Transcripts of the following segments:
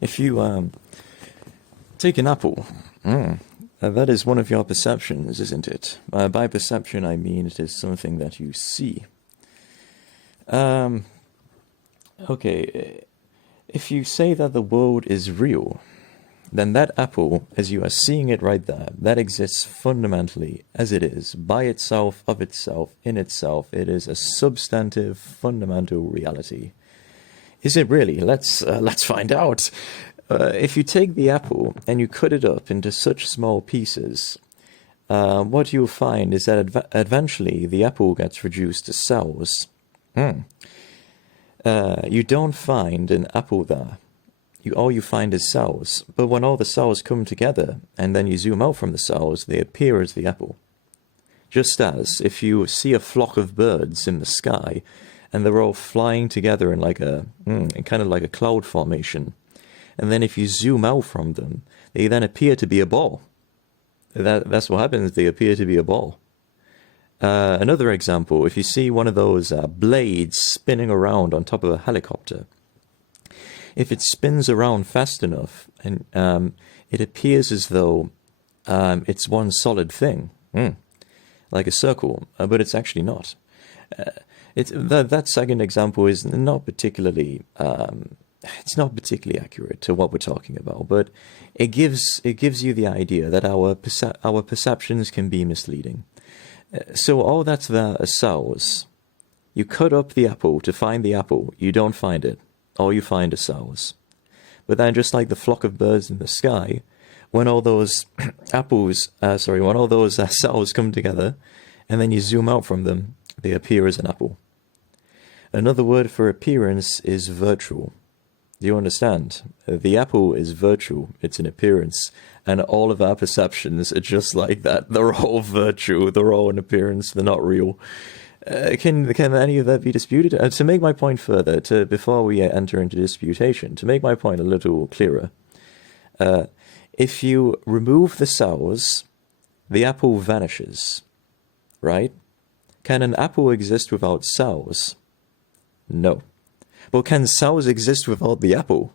If you take an apple, that is one of your perceptions, isn't it? By perception, I mean it is something that you see. Okay, if you say that the world is real, then that apple, as you are seeing it right there, that exists fundamentally as it is, by itself, of itself, in itself. It is a substantive, fundamental reality. Is it really? Let's find out. If you take the apple and you cut it up into such small pieces, what you'll find is that eventually the apple gets reduced to cells. You don't find an apple there. All you find is cells. But when all the cells come together and then you zoom out from the cells, they appear as the apple. Just as if you see a flock of birds in the sky and they're all flying together in like kind of like a cloud formation, and then if you zoom out from them, they then appear to be a ball. That's what happens. They appear to be a ball. Another example, if you see one of those blades spinning around on top of a helicopter, if it spins around fast enough, and it appears as though it's one solid thing, like a circle, but it's actually not. That second example is not particularly it's not particularly accurate to what we're talking about, but it gives you the idea that our perceptions can be misleading. So all that's there are cells. You cut up the apple to find the apple. You don't find it. All you find are cells. But then, just like the flock of birds in the sky, when all those when all those cells come together, and then you zoom out from them, they appear as an apple. Another word for appearance is virtual. Do you understand? The apple is virtual. It's an appearance. And all of our perceptions are just like that. They're all virtual. They're all an appearance. They're not real. Can any of that be disputed? To make my point further, before we enter into disputation, to make my point a little clearer, if you remove the cells, the apple vanishes, right? Can an apple exist without cells? No. But can cells exist without the apple?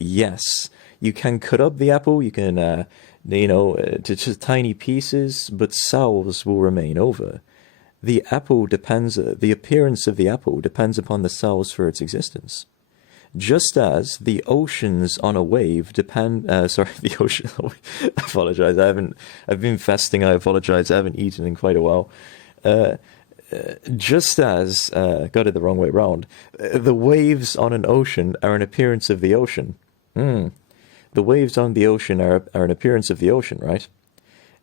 Yes. You can cut up the apple, you can, to tiny pieces, but cells will remain over. The appearance of the apple depends upon the cells for its existence. Just as the oceans on a wave depend, the ocean, I apologize, I've been fasting, I apologize, I haven't eaten in quite a while. Just as, got it the wrong way round, the waves on an ocean are an appearance of the ocean. The waves on the ocean are an appearance of the ocean, right?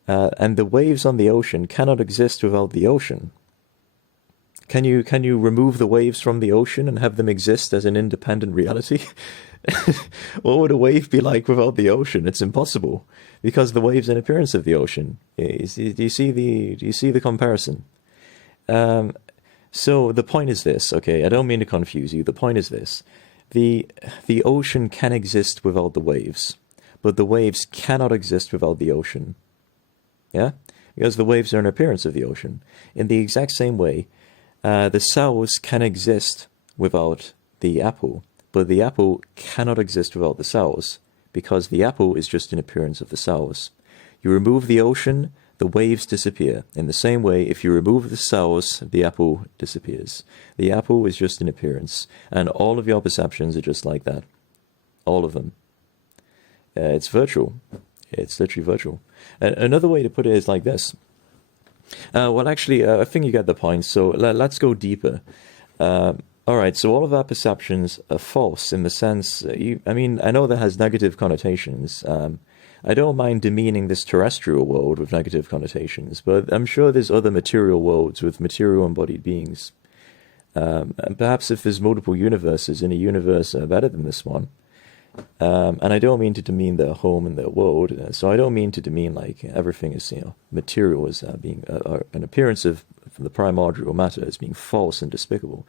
And the waves on the ocean cannot exist without the ocean. Can you remove the waves from the ocean and have them exist as an independent reality? What would a wave be like without the ocean? It's impossible, because the wave's an appearance of the ocean. Do you see the comparison? So the point is this, okay? I don't mean to confuse you. The point is this: the ocean can exist without the waves, but the waves cannot exist without the ocean. Yeah? Because the waves are an appearance of the ocean. In the exact same way, the cells can exist without the apple, but the apple cannot exist without the cells, because the apple is just an appearance of the cells. You remove the ocean, the waves disappear. In the same way, if you remove the cells, the apple disappears. The apple is just an appearance, and all of your perceptions are just like that. All of them. It's virtual. It's literally virtual. Another way to put it is like this. Well, actually, I think you get the point, so let's go deeper. All right, so all of our perceptions are false in the sense, I know that has negative connotations. I don't mind demeaning this terrestrial world with negative connotations, but I'm sure there's other material worlds with material embodied beings. And perhaps if there's multiple universes in a universe better than this one. And I don't mean to demean their home and their world, so I don't mean to demean like everything is, material as being an appearance of the primordial matter as being false and despicable.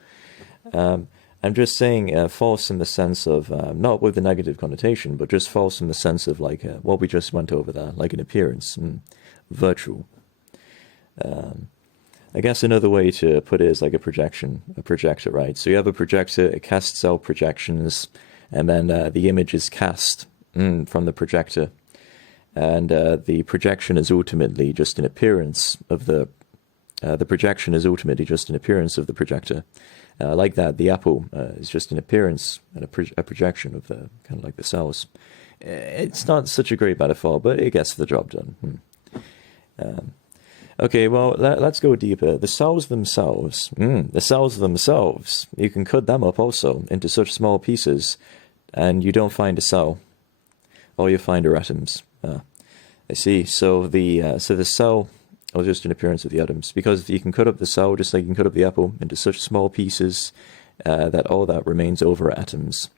I'm just saying false in the sense of, not with the negative connotation, but just false in the sense of like what we just went over there, like an appearance, virtual. I guess another way to put it is like a projector, right? So you have a projector, it casts out projections. and then the image is cast from the projector, and the projection is ultimately just an appearance of the projection is ultimately just an appearance of the projector. Like that, the apple is just an appearance and a projection of the kind of like the cells. It's not such a great metaphor, but it gets the job done. Okay, well, let's go deeper. The cells themselves, you can cut them up also into such small pieces, and you don't find a cell. All you find are atoms. I see. So the cell is just an appearance of the atoms, because you can cut up the cell just like you can cut up the apple into such small pieces that all that remains over are atoms.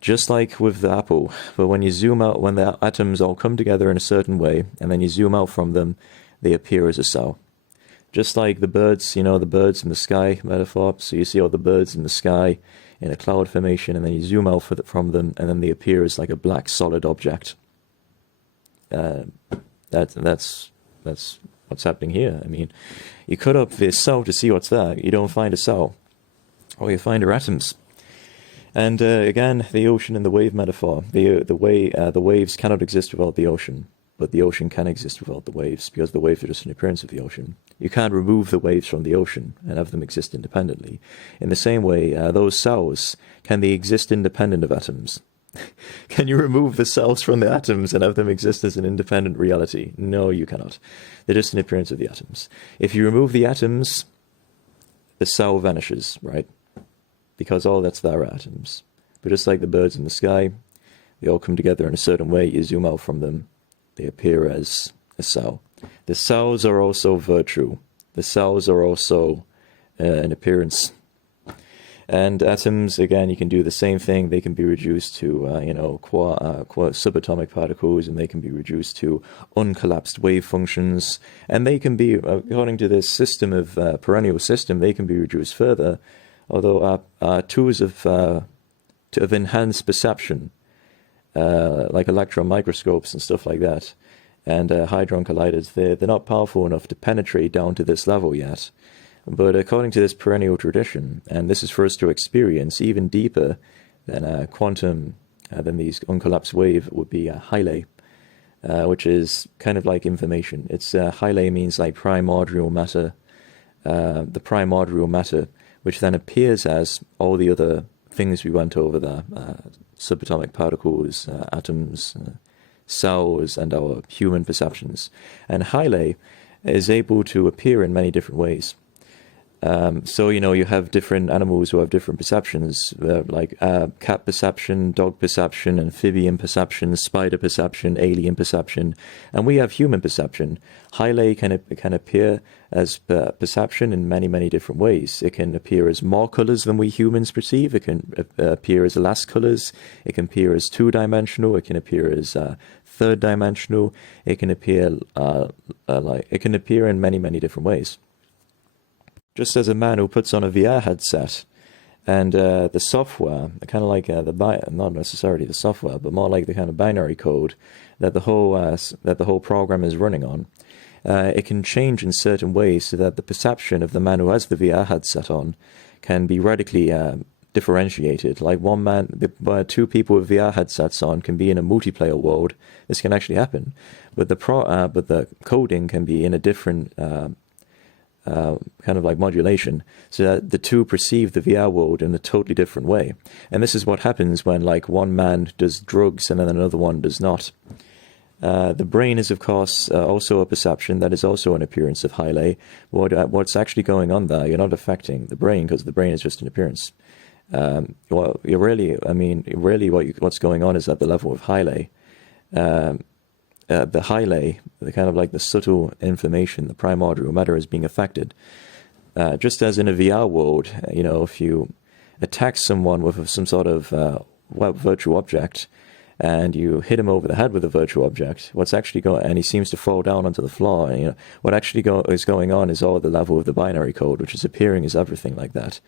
Just like with the apple, but when you zoom out, when the atoms all come together in a certain way, and then you zoom out from them, they appear as a cell. Just like the birds, the birds in the sky metaphor. So you see all the birds in the sky in a cloud formation, and then you zoom out from them, and then they appear as like a black solid object. That's what's happening here. I mean, you cut up this cell to see what's there. You don't find a cell. All you find are atoms. And again, the ocean and the wave metaphor. The waves cannot exist without the ocean, but the ocean can exist without the waves, because the waves are just an appearance of the ocean. You can't remove the waves from the ocean and have them exist independently. In the same way, those cells, can they exist independent of atoms? Can you remove the cells from the atoms and have them exist as an independent reality? No, you cannot. They're just an appearance of the atoms. If you remove the atoms, the cell vanishes, right? Because all that's there are atoms. But just like the birds in the sky, they all come together in a certain way. You zoom out from them, they appear as a cell. The cells are also virtue. The cells are also an appearance. And atoms, again, you can do the same thing. They can be reduced to, subatomic particles, and they can be reduced to uncollapsed wave functions. And they can be, according to this system of perennial system, they can be reduced further. Although our tools of enhanced perception, like electron microscopes and stuff like that, and hadron colliders, they're not powerful enough to penetrate down to this level yet. But according to this perennial tradition, and this is for us to experience even deeper than quantum, than these uncollapsed wave, would be Hyle, which is kind of like information. It's Hyle means like primordial matter, the primordial matter, which then appears as all the other things we went over there, subatomic particles, atoms, cells, and our human perceptions. And Hyle is able to appear in many different ways. So, you have different animals who have different perceptions, like cat perception, dog perception, amphibian perception, spider perception, alien perception, and we have human perception. Hyle can appear as perception in many, many different ways. It can appear as more colors than we humans perceive. It can appear as less colors. It can appear as two-dimensional. It can appear as third-dimensional. It can appear it can appear in many, many different ways. Just as a man who puts on a VR headset, and the software, kind of like not necessarily the software, but more like the kind of binary code that the whole program is running on, it can change in certain ways so that the perception of the man who has the VR headset on can be radically differentiated. Like one man, two people with VR headsets on can be in a multiplayer world. This can actually happen, but the coding can be in a different kind of like modulation, so that the two perceive the VR world in a totally different way. And this is what happens when like one man does drugs and then another one does not. The brain is, of course, also a perception. That is also an appearance of Hyle. What's actually going on there? You're not affecting the brain, because the brain is just an appearance. What's going on is at the level of Hyle. The Hyle, the kind of like the subtle information, the primordial matter is being affected. Just as in a VR world, if you attack someone with some sort of virtual object, and you hit him over the head with a virtual object, what's actually going, and he seems to fall down onto the floor, and, what actually is going on is all at the level of the binary code, which is appearing as everything like that.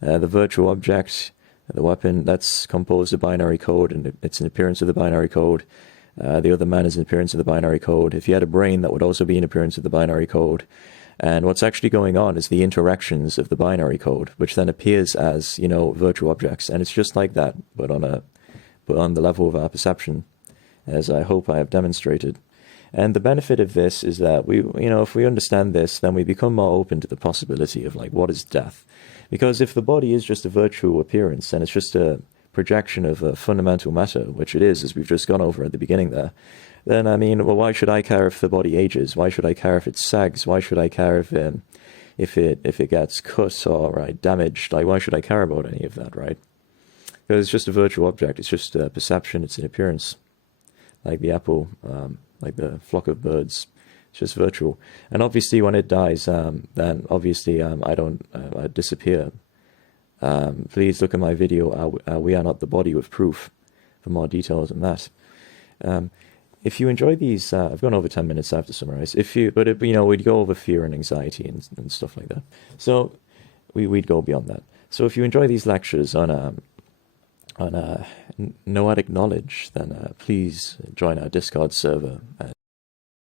The virtual object, the weapon, that's composed of binary code, and it's an appearance of the binary code. The other man is an appearance of the binary code. If you had a brain, that would also be an appearance of the binary code. And what's actually going on is the interactions of the binary code, which then appears as, virtual objects. And it's just like that, but on a but on the level of our perception, as I hope I have demonstrated. And the benefit of this is that if we understand this, then we become more open to the possibility of, like, what is death? Because if the body is just a virtual appearance, and it's just a projection of a fundamental matter, which it is, as we've just gone over at the beginning there, then, I mean, well, why should I care if the body ages? Why should I care if it sags? Why should I care if it gets cut or damaged? Like, why should I care about any of that, right? Because it's just a virtual object. It's just a perception. It's an appearance. Like the apple, like the flock of birds. It's just virtual. And obviously when it dies, then obviously I disappear. Please look at my video, We Are Not the Body, with proof for more details on that. If you enjoy these, I've gone over 10 minutes, I have to summarize. We'd go over fear and anxiety and stuff like that. So we'd go beyond that. So if you enjoy these lectures on noetic knowledge, then please join our Discord server.